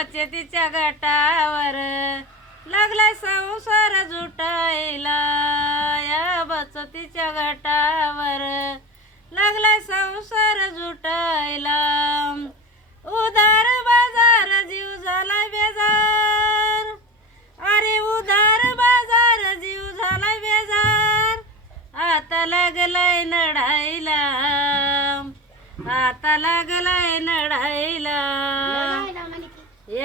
बचतीच्या गटावर. लागलाय संसार जुटायला. या बचतीच्या गटावर. लागलाय संसार जुटायला. उदार बाजार जीव झालाय बेजार. अरे उदार बाजार जीव झालाय बेजार. आता लागलाय नडायला. आता लागलाय नडायला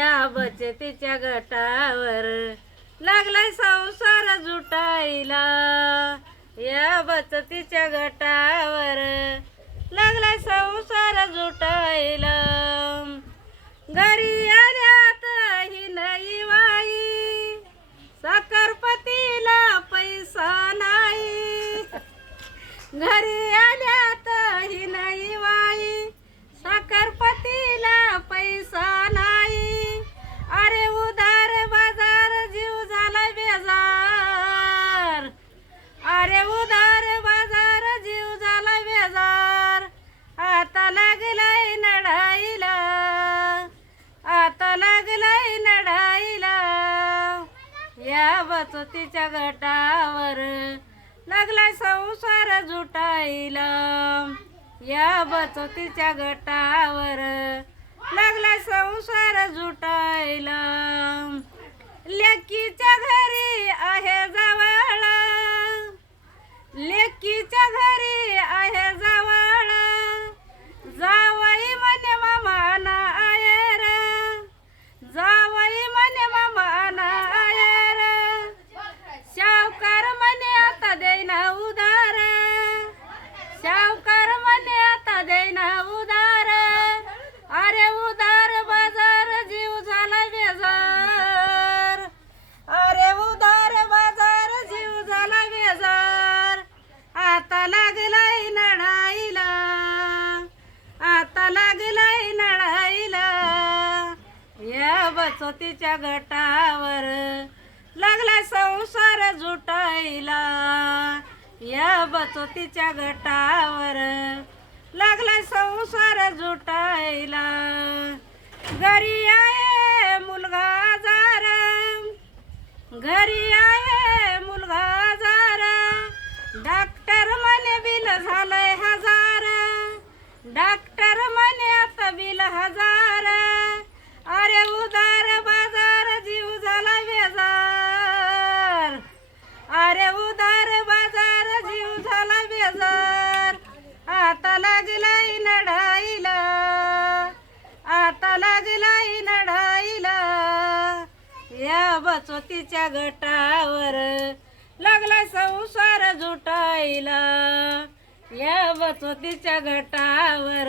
या बचतीच्या गटावर. लागलाय संसार जुटायला. या बचतीच्या गटावर. लागलाय संसार जुटायला. या गटावर. लागलाय संसार जुटायला. या बचतीच्या गटावर. लागलाय संसार जुटायला. लेकीच्या घरी आहे जवळ. लेकीच्या घरी या गटावर लागला संसार जुटायला. या बचतीच्या गटावर लागला संसार जुटायला. घरी आहे मुलगा जार घरी आहे मुलगा जार डॉक्टर म्हणे बिल झालंय हजार. डॉक्टर म्हणे आता बिल हजार. या बचतीच्या गटावर लागलाय संसार जुटायला. या बचतीच्या गटावर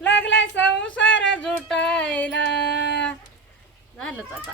लागलाय संसार जुटायला. झालंच आता.